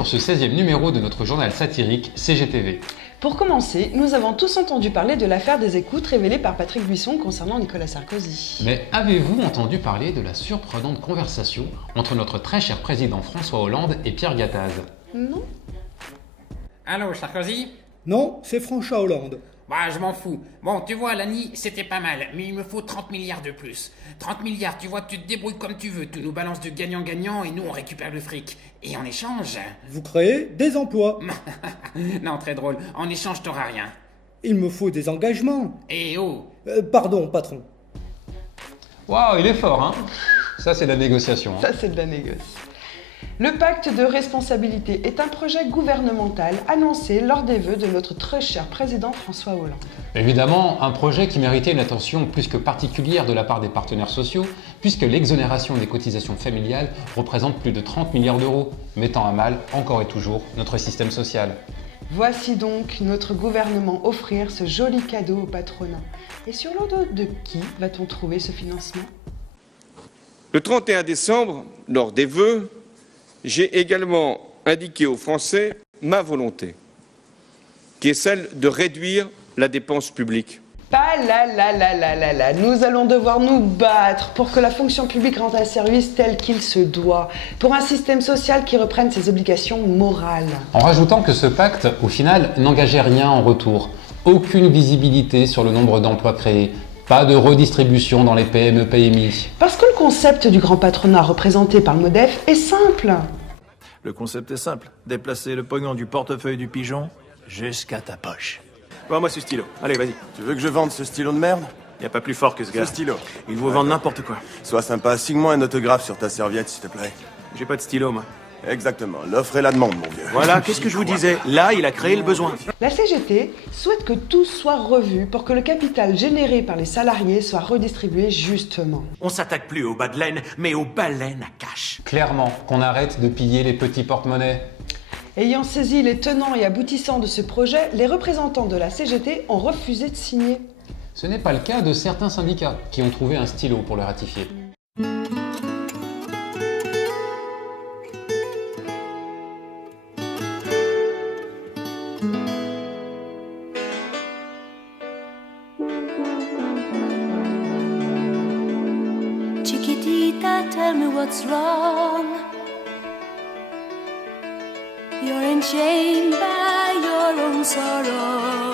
pour ce 16e numéro de notre journal satirique CGTV. Pour commencer, nous avons tous entendu parler de l'affaire des écoutes révélée par Patrick Buisson concernant Nicolas Sarkozy. Mais avez-vous entendu parler de la surprenante conversation entre notre très cher président François Hollande et Pierre Gattaz? Non. Allô, Sarkozy? Non, c'est François Hollande. Bah, je m'en fous. Bon, tu vois, l'ANI, c'était pas mal, mais il me faut 30 milliards de plus. 30 milliards, tu vois, tu te débrouilles comme tu veux. Tu nous balances du gagnant-gagnant et nous, on récupère le fric. Et en échange... Vous créez des emplois. Non, très drôle. En échange, t'auras rien. Il me faut des engagements. Et oh! Pardon, patron. Waouh, il est fort, hein? Ça, c'est de la négociation. Ça, c'est de la négoce. Le pacte de responsabilité est un projet gouvernemental annoncé lors des vœux de notre très cher président François Hollande. Évidemment, un projet qui méritait une attention plus que particulière de la part des partenaires sociaux, puisque l'exonération des cotisations familiales représente plus de 30 milliards d'euros, mettant à mal, encore et toujours, notre système social. Voici donc notre gouvernement offrir ce joli cadeau au patronat. Et sur le dos de qui va-t-on trouver ce financement? Le 31 décembre, lors des vœux, j'ai également indiqué aux Français ma volonté, qui est celle de réduire la dépense publique. Nous allons devoir nous battre pour que la fonction publique rende un service tel qu'il se doit, pour un système social qui reprenne ses obligations morales. En rajoutant que ce pacte, au final, n'engageait rien en retour. Aucune visibilité sur le nombre d'emplois créés. Pas de redistribution dans les PME-PMI. Parce que le concept du grand patronat représenté par le MODEF est simple. Le concept est simple. Déplacer le pognon du portefeuille du pigeon jusqu'à ta poche. Bon, moi ce stylo. Allez, vas-y. Tu veux que je vende ce stylo de merde? Y a pas plus fort que ce gars. Ce stylo. Il vous vend n'importe quoi. Sois sympa, signe-moi un autographe sur ta serviette, s'il te plaît. J'ai pas de stylo, moi. Exactement, l'offre et la demande, mon vieux. Voilà, qu'est-ce que je vous disais? Là, il a créé le besoin. La CGT souhaite que tout soit revu pour que le capital généré par les salariés soit redistribué justement. On s'attaque plus aux bas de laine, mais aux baleines à cash. Clairement, qu'on arrête de piller les petits porte-monnaies. Ayant saisi les tenants et aboutissants de ce projet, les représentants de la CGT ont refusé de signer. Ce n'est pas le cas de certains syndicats qui ont trouvé un stylo pour le ratifier. Chiquitita, tell me what's wrong. You're enchained by your own sorrow.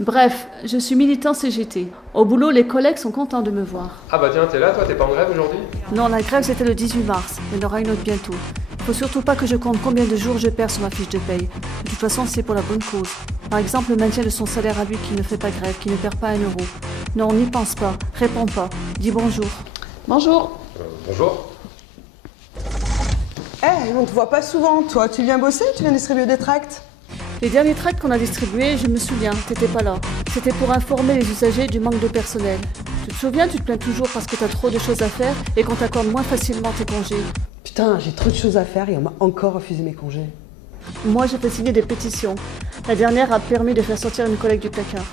Bref, je suis militant CGT. Au boulot, les collègues sont contents de me voir. Ah bah tiens, t'es là, toi, t'es pas en grève aujourd'hui? Non, la grève c'était le 18 mars. Il y en aura une autre bientôt. Faut surtout pas que je compte combien de jours je perds sur ma fiche de paye. De toute façon, c'est pour la bonne cause. Par exemple, le maintien de son salaire à lui qui ne fait pas grève, qui ne perd pas 1 euro. Non, n'y pense pas, réponds pas, dis bonjour. Bonjour. Bonjour. On te voit pas souvent, toi. Tu viens bosser ou tu viens distribuer des tracts? Les derniers tracts qu'on a distribués, je me souviens, t'étais pas là. C'était pour informer les usagers du manque de personnel. Tu te souviens, tu te plains toujours parce que t'as trop de choses à faire et qu'on t'accorde moins facilement tes congés. Putain, j'ai trop de choses à faire et on m'a encore refusé mes congés. Moi, j'ai fait signer des pétitions. La dernière a permis de faire sortir une collègue du placard.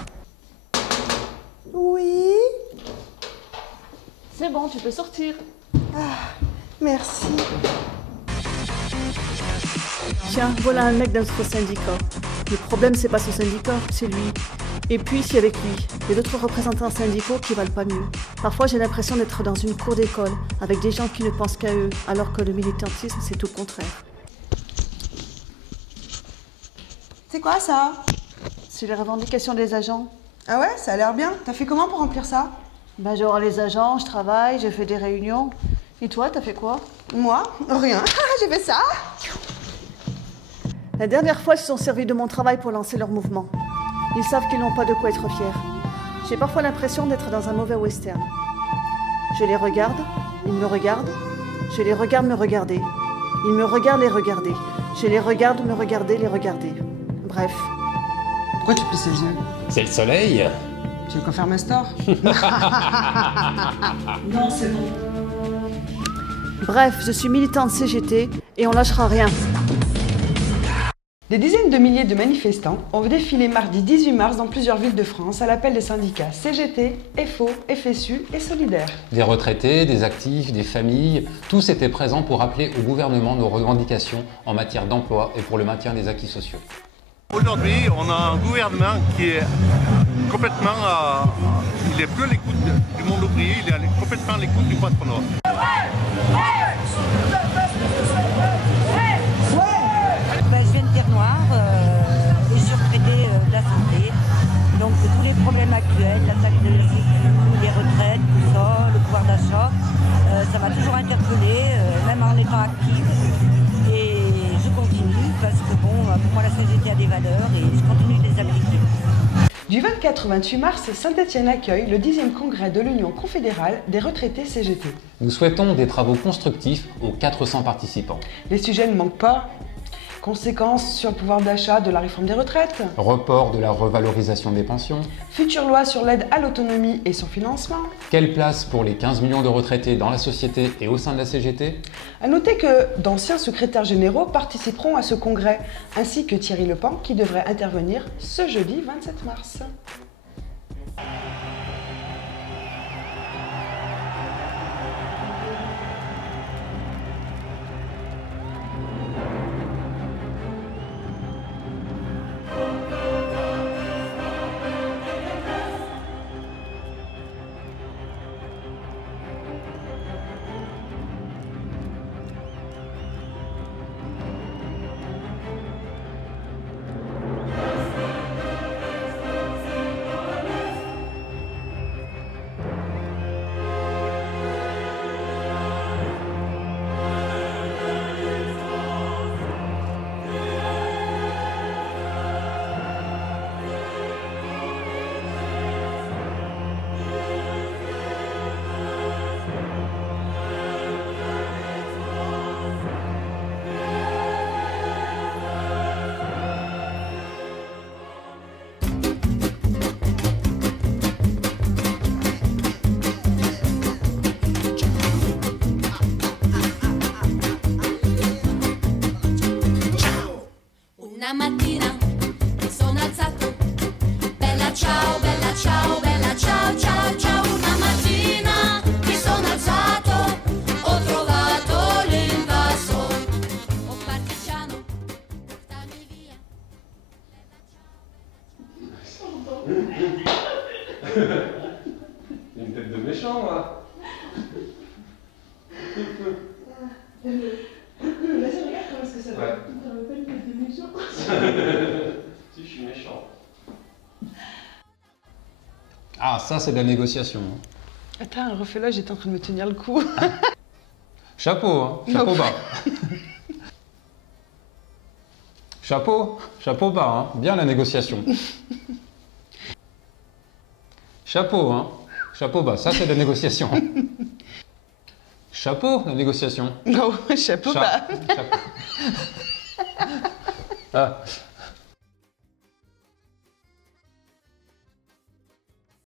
Oui? C'est bon, tu peux sortir. Ah, merci. Tiens, voilà un mec d'un autre syndicat. Le problème, c'est pas ce syndicat, c'est lui. Et puis, si avec lui, il y a d'autres représentants syndicaux qui valent pas mieux. Parfois, j'ai l'impression d'être dans une cour d'école, avec des gens qui ne pensent qu'à eux, alors que le militantisme, c'est tout le contraire. C'est quoi ça? C'est les revendications des agents. Ah ouais, ça a l'air bien. T'as fait comment pour remplir ça? Ben, genre les agents, je travaille, j'ai fait des réunions. Et toi, t'as fait quoi? Moi? Rien. J'ai fait ça. La dernière fois, ils se sont servis de mon travail pour lancer leur mouvement. Ils savent qu'ils n'ont pas de quoi être fiers. J'ai parfois l'impression d'être dans un mauvais western. Je les regarde, ils me regardent. Je les regarde me regarder. Ils me regardent les regarder. Je les regarde me regarder les regarder. Bref. Pourquoi tu plisses les yeux? C'est le soleil. Tu veux qu'on ferme un store? Non, c'est bon. Bref, je suis militante CGT et on lâchera rien. Des dizaines de milliers de manifestants ont défilé mardi 18 mars dans plusieurs villes de France à l'appel des syndicats CGT, FO, FSU et Solidaires. Des retraités, des actifs, des familles, tous étaient présents pour rappeler au gouvernement nos revendications en matière d'emploi et pour le maintien des acquis sociaux. Aujourd'hui, on a un gouvernement qui est complètement, il n'est plus à l'écoute du monde ouvrier, il est complètement à l'écoute du patronat. Je viens de Terre-Noire et je suis retraitée de la santé. Donc tous les problèmes actuels, l'attaque de la sécu, les retraites, tout ça, le pouvoir d'achat, ça m'a toujours interpellée, même en étant active. Et je continue parce que bon, pour moi la CGT a des valeurs et je continue de les appliquer. Du 24 au 28 mars, Saint-Étienne accueille le 10e congrès de l'Union confédérale des retraités CGT. Nous souhaitons des travaux constructifs aux 400 participants. Les sujets ne manquent pas. Conséquences sur le pouvoir d'achat de la réforme des retraites. Report de la revalorisation des pensions. Future loi sur l'aide à l'autonomie et son financement. Quelle place pour les 15 millions de retraités dans la société et au sein de la CGT? A noter que d'anciens secrétaires généraux participeront à ce congrès, ainsi que Thierry Lepan qui devrait intervenir ce jeudi 27 mars. Una mattina mi sono alzato, bella ciao, bella ciao, ciao, ciao. Una mattina mi sono alzato, ho trovato l'invaso, oh partigiano, portami via. Une tête de méchant, là. Vas-y, regarde comment est-ce que ça va. Ouais. Tu te rappelles que t'es méchant. Si, je suis méchant. Ah, ça c'est de la négociation. Attends, refais-le, j'étais en train de me tenir le cou. Chapeau, hein. Chapeau bas. Chapeau bas, hein. Bien la négociation. Chapeau, hein. Chapeau bas, ça c'est de la négociation. Chapeau, la négociation. Non, chapeau bas. Chapeau. Ah.